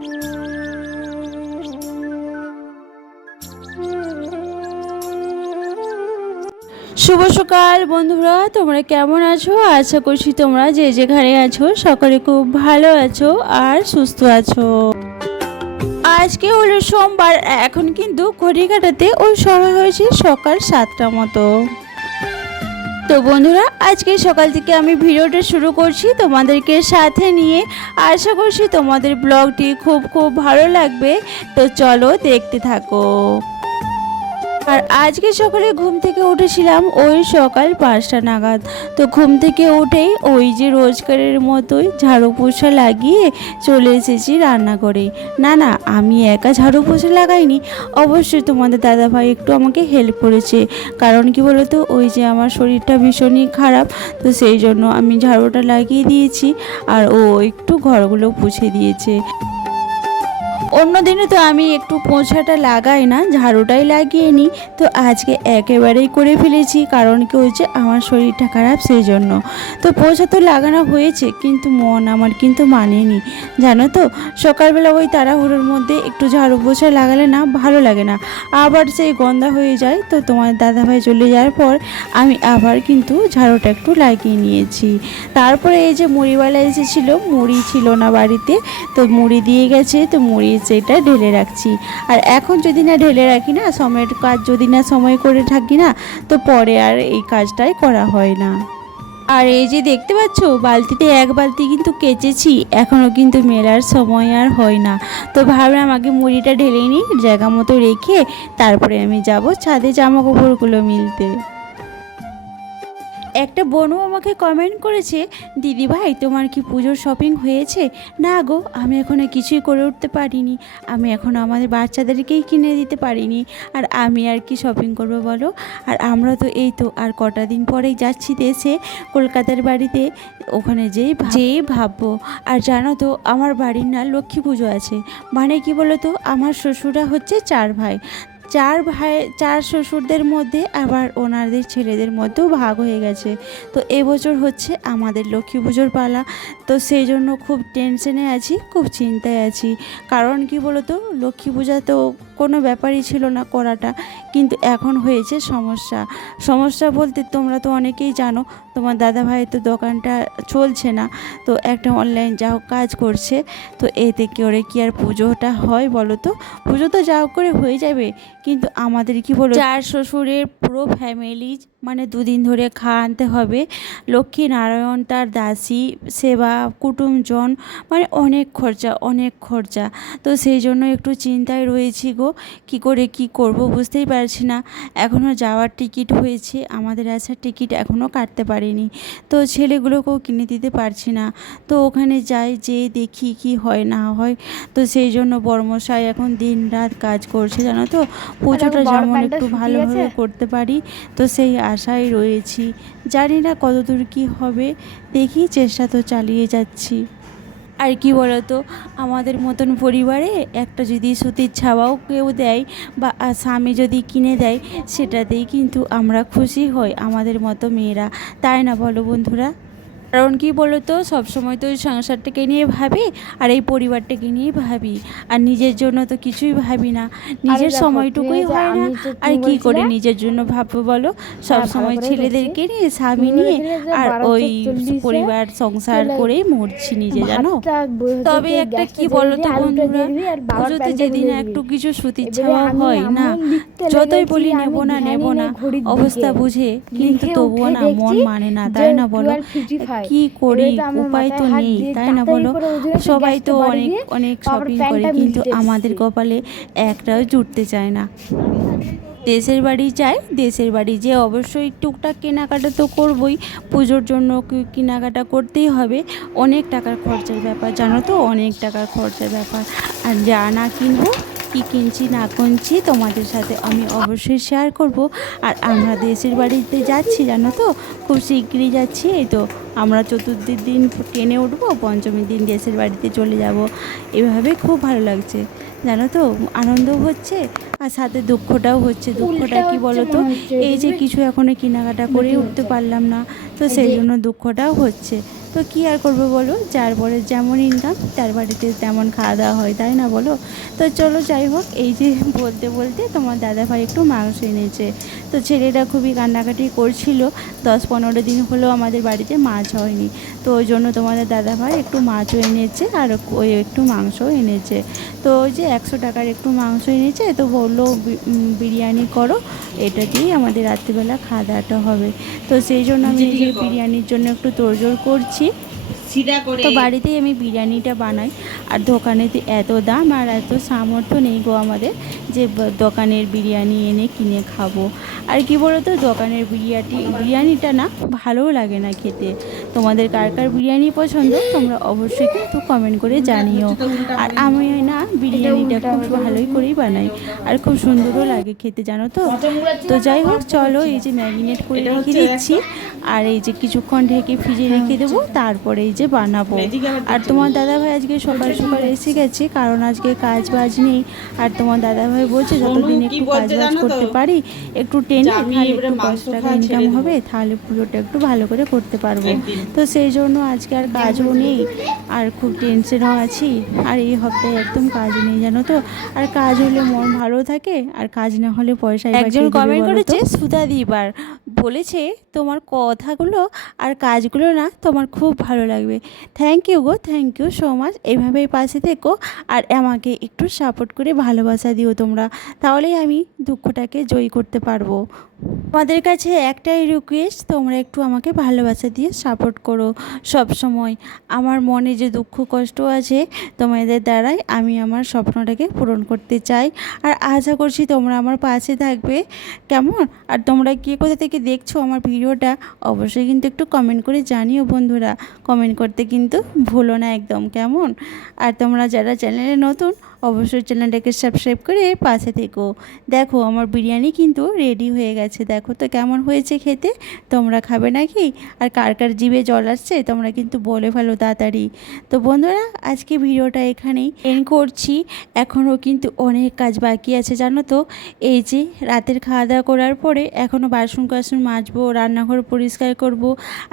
শুভ সকাল বন্ধুরা, তোমরা কেমন আছো? আশা করছি তোমরা যে যেখানে আছো সকলে খুব ভালো আছো আর সুস্থ আছো। আজকে হলো সোমবার, এখন কিন্তু ঘড়ি কাটাতে ওই সময় হয়েছে সকাল 7টার মতো। তো বন্ধুরা, আজকে সকাল থেকে আমি ভিডিওটা শুরু করছি তোমাদেরকে সাথে নিয়ে। আশা করছি তোমাদের ব্লগটি খুব ভালো লাগবে। তো চলো দেখতে থাকো। আর আজকে সকালে ঘুম থেকে উঠেছিলাম ওই সকাল 5টা নাগাদ। তো ঘুম থেকে উঠেই ওই যে রোজকারের মতোই ঝাড়ু পোছা লাগিয়ে চলে এসেছি রান্নাঘরে। না, আমি একা ঝাড়ু পোছা লাগাইনি, অবশ্যই তোমাদের দাদাভাই একটু আমাকে হেল্প করেছে। কারণ কি বলতো, ওই যে আমার শরীরটা ভীষণই খারাপ, তো সেই জন্য আমি ঝাড়ুটা লাগিয়ে দিয়েছি আর ও একটু ঘরগুলো পুছে দিয়েছে। অন্য দিনে তো আমি একটু পোছাটা লাগাই না, ঝাড়ুটাই লাগিয়ে নিই। তো আজকে একেবারেই করে ফেলেছি, কারণ কি হয়েছে, আমার শরীরটা খারাপ সেই জন্য। তো পোছা তো লাগানো হয়েছে, কিন্তু মন আমার কিন্তু মানেনি, জানো তো। সকালবেলা ওই তাড়াহুড়োর মধ্যে একটু ঝাড়ু পোছা লাগালে না ভালো লাগে না, আবার সেই গন্ধা হয়ে যায়। তো তোমার দাদাভাই চলে যাওয়ার পর আমি আবার কিন্তু ঝাড়ুটা একটু লাগিয়ে নিয়েছি। তারপরে এই যে মুড়িওয়ালা এসেছিলো, মুড়ি ছিল না বাড়িতে, তো মুড়ি দিয়ে গেছে, তো মুড়ি সেটা ঢেলে রাখছি। আর এখন যদি না ঢেলে রাখি না, সময়ের কাজ যদি না সময় করে থাকি না, তো পরে আর এই কাজটাই করা হয় না। আর এই যে দেখতে পাচ্ছ, বালতিতে এক বালতি কিন্তু কেচেছি, এখনও কিন্তু মেলার সময় আর হয় না। তো ভাবলাম আগে মুড়িটা ঢেলে নিই, জায়গা মতো রেখে তারপরে আমি যাব ছাদে জামা কাপড়গুলো মিলতে। একটা বোনও আমাকে কমেন্ট করেছে, দিদি ভাই তোমার কি পুজোর শপিং হয়েছে? না গো, আমি এখনও কিছুই করে উঠতে পারিনি, আমি এখনও আমাদের বাচ্চাদেরকেই কিনে দিতে পারিনি, আর আমি আর কি শপিং করবো বলো। আর আমরা তো এই তো আর কটা দিন পরেই যাচ্ছি দেশে, কলকাতার বাড়িতে, ওখানে যেই ভাববো। আর জানো তো, আমার বাড়ির না লক্ষ্মী পুজো আছে। মানে কি বলো তো, আমার শ্বশুরা হচ্ছে 4 ভাই, 4 শ্বশুরদের মধ্যে আবার ওনাদের ছেলেদের মধ্যেও ভাগ হয়ে গেছে। তো এবছর হচ্ছে আমাদের লক্ষ্মী পুজোর পালা। তো সেই জন্য খুব টেনশনে আছি, খুব চিন্তায় আছি। কারণ কি বলতো, লক্ষ্মী পূজা তো কোনো ব্যাপারই ছিল না করাটা, কিন্তু এখন হয়েছে সমস্যা বলতে তোমরা তো অনেকেই জানো, তোমার দাদাভাই তো দোকানটা চলছে না, তো একটা অনলাইন যা হোক কাজ করছে। তো এতে করে কি আর পুজোটা হয় বলো তো? পুজো তো যা হোক করে হয়ে যাবে, কিন্তু আমাদের কি বলো, 4 শ্বশুরের পুরো ফ্যামিলি মানে 2 দিন ধরে খাওয়া আনতে হবে, লক্ষ্মী নারায়ণ তার দাসী সেবা কুটুমজন, মানে অনেক খরচা। তো সেই জন্য একটু চিন্তায় রয়েছি গো, কি করে কি করব বুঝতেই পারছি না। এখনও যাওয়ার টিকিট হয়েছে, আমাদের আসার টিকিট এখনও কাটতে পারিনি। তো ছেলেগুলোকেও কিনে দিতে পারছি না। তো ওখানে যাই, যেয়ে দেখি কি হয় না হয়। তো সেই জন্য বর্মশাই এখন দিন রাত কাজ করছে, জানো তো, পুজোটা যেমন একটু ভালোভাবে করতে পারি, তো সেই আশায় রয়েছি। জানি না কতদূর কি হবে, দেখি, চেষ্টা তো চালিয়ে যাচ্ছি। আর কি বলতো, আমাদের মতন পরিবারে একটা যদি সুতির ছাপাও কেউ দেয় বা স্বামী যদি কিনে দেয়, সেটাতেই কিন্তু আমরা খুশি হই, আমাদের মতো মেয়েরা, তাই না বলো বন্ধুরা? কারণ কি বলতো, সবসময় তো ওই সংসারটাকে নিয়ে ভাবি আর এই পরিবারটাকে নিয়েই ভাবি, আর নিজের জন্য তো কিছুই ভাবি না, নিজের সময়টুকুই হয় না। আর কি করে নিজের জন্য ভাববো বলো? সব সময় ছেলেদেরকে নিয়ে, স্বামী নিয়ে, আর ওই পরিবার সংসার করেই মরছি নিজে, জানো। তবে একটা কি বলতো বন্ধুরা, পুজোতে যেদিন একটু কিছু সুতির ছাওয়া হয় না, যতই বলি নেব না অবস্থা বুঝে, কিন্তু তবুও না মন মানে না, তাই না বলো? কি করি, উপায় তো নেই, তাই না বলো? সবাই তো অনেক শপিং করে, কিন্তু আমাদের কপালে একটাও জুটতে চায় না। দেশের বাড়ি যাই, দেশের বাড়ি যে অবশ্যই টুকটাক কেনাকাটা তো করবই, পুজোর জন্য কেনাকাটা করতেই হবে। অনেক টাকার খরচার ব্যাপার, জানো তো, অনেক টাকার খরচার ব্যাপার। আর যা না কিনবো, কি কিনছি না কিনছি তোমাদের সাথে আমি অবশ্যই শেয়ার করব। আর আমরা দেশের বাড়িতে যাচ্ছি, জানো তো, খুব শিগগিরই যাচ্ছি। এই তো আমরা চতুর্থীর দিন ট্রেনে উঠবো, পঞ্চমীর দিন দেশের বাড়িতে চলে যাব। এভাবে খুব ভালো লাগছে, জানো তো, আনন্দও হচ্ছে আর সাথে দুঃখটাও হচ্ছে। দুঃখটা কি বলো তো, এই যে কিছু এখনো কেনাকাটা করে উঠতে পারলাম না, তো সেই জন্য দুঃখটাও হচ্ছে। তো কী আর করবো বলো, যার পরে যেমন ইনকাম তার বাড়িতে তেমন খাওয়া দাওয়া হয়, তাই না বলো। তো চলো যাই হোক, এই যে বলতে বলতে তোমার দাদাভাই একটু মাংস এনেছে। তো ছেলেটা খুবই কান্নাকাটি করছিল, 10-15 দিন হলো আমাদের বাড়িতে মাছ হয়নি। তো ওই জন্য তোমাদের দাদাভাই একটু মাছও এনেছে আর ওই একটু মাংসও এনেছে। তো ওই যে 100 টাকার একটু মাংস এনেছে, তো বললো বিরিয়ানি করো, এটা দিয়েই আমাদের রাত্রিবেলা খাওয়া দাওয়াটা হবে। তো সেই জন্য আমি এই যে বিরিয়ানির জন্য একটু তোড়জোড় করছি। তো বাড়িতেই আমি বিরিয়ানিটা বানাই, আর দোকানেতে এত দাম আর এত সামর্থ্য নেই গো আমাদের যে দোকানের বিরিয়ানি এনে কিনে খাবো। আর কি বলো তো, দোকানের বিরিয়ানিটা না ভালোও লাগে না খেতে। তোমাদের কার কার বিরিয়ানি পছন্দ তোমরা অবশ্যই কিন্তু কমেন্ট করে জানিও। আর আমি না বিরিয়ানিটা খুব ভালোই করেই বানাই, আর খুব সুন্দরও লাগে খেতে, জানো তো। তো যাই হোক চলো, এই যে ম্যারিনেট করে রেখে দিচ্ছি, আর এই যে কিছুক্ষণ ঢেকে ফ্রিজে রেখে দেবো, তারপরে এই যে বানাবো। আর তোমার দাদাভাই আজকে সকাল সকাল এসে গেছে, কারণ আজকে কাজ বাজ নেই। আর তোমার দাদাভাই বলছে যতদিন একটু কাজ বাজ করতে পারি, একটু টেনে তাহলে একটু 10 টাকা ইনকাম হবে, তাহলে পুজোটা একটু ভালো করে করতে পারবো। তো সেই জন্য আজকে আর কাজও নেই, আর খুব টেনশনও আছি। আর এই সপ্তাহে একদম কাজ নেই, জানো তো। আর কাজ হলে মন ভালো থাকে, আর কাজ না হলে পয়সা। একজন কমেন্ট করেছে সুধা দিবার, বলেছে তোমার কথাগুলো আর কাজগুলো না তোমার খুব ভালো লাগবে। থ্যাংক ইউ গো, থ্যাংক ইউ সো মাচ। এইভাবেই পাশে থেকো, আর আমাকে একটু সাপোর্ট করে ভালোবাসা দিও তোমরা, তাহলেই আমি দুঃখটাকে জয়ী করতে পারবো। তোমাদের কাছে একটাই রিকোয়েস্ট, তোমরা একটু আমাকে ভালোবাসা দিয়ে সাপোর্ট করো সব সময়। আমার মনে যে দুঃখ কষ্ট আছে, তোমাদের দ্বারাই আমি আমার স্বপ্নটাকে পূরণ করতে চাই। আর আশা করছি তোমরা আমার পাশে থাকবে, কেমন। আর তোমরা কে কোথা থেকে দেখছো আমার ভিডিওটা অবশ্যই কিন্তু একটু কমেন্ট করে জানিও বন্ধুরা। কমেন্ট করতে কিন্তু ভুলো না একদম, কেমন। আর তোমরা যারা চ্যানেলে নতুন অবশ্যই চ্যানেলটাকে সাবস্ক্রাইব করে পাশে থেকো। দেখো আমার বিরিয়ানি কিন্তু রেডি হয়ে গেছে, দেখো তো কেমন হয়েছে খেতে। তোমরা খাবে নাকি? আর কার কার জিভে জল আসছে তোমরা কিন্তু বলে ফেলো তাড়াতাড়ি। তো বন্ধুরা আজকে ভিডিওটা এখানেই এন্ড করছি। এখনও কিন্তু অনেক কাজ বাকি আছে, জানো তো। এই যে রাতের খাওয়া দাওয়া করার পরে এখনও বাসন কাসন মাজবো, রান্নাঘর পরিষ্কার করব।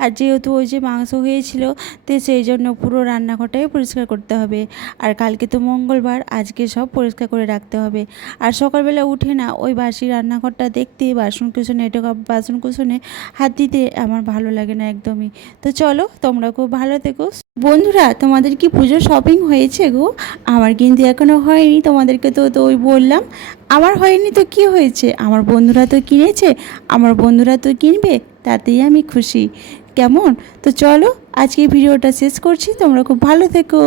আর যেহেতু ওই যে মাংস হয়েছিল, তো সেই জন্য পুরো রান্নাঘরটাই পরিষ্কার করতে হবে। আর কালকে তো মঙ্গলবার, আজকে সব পরিষ্কার করে রাখতে হবে। আর সকালবেলা উঠে না ওই বাসি রান্নাঘরটা দেখতে, বাসন কুসনে বাসন কুসনে হাত দিতে আমার ভালো লাগে না একদমই। তো চলো তোমরা খুব ভালো থেকো বন্ধুরা। তোমাদের কি পুজোর শপিং হয়েছে গো? আমার কিন্তু এখনও হয়নি, তোমাদেরকে তো ওই বললাম আমার হয়নি। তো কি হয়েছে, আমার বন্ধুরা তো কিনেছে, আমার বন্ধুরা তো কিনবে, তাতেই আমি খুশি, কেমন। তো চলো আজকে ভিডিওটা শেষ করছি, তোমরা খুব ভালো থেকো।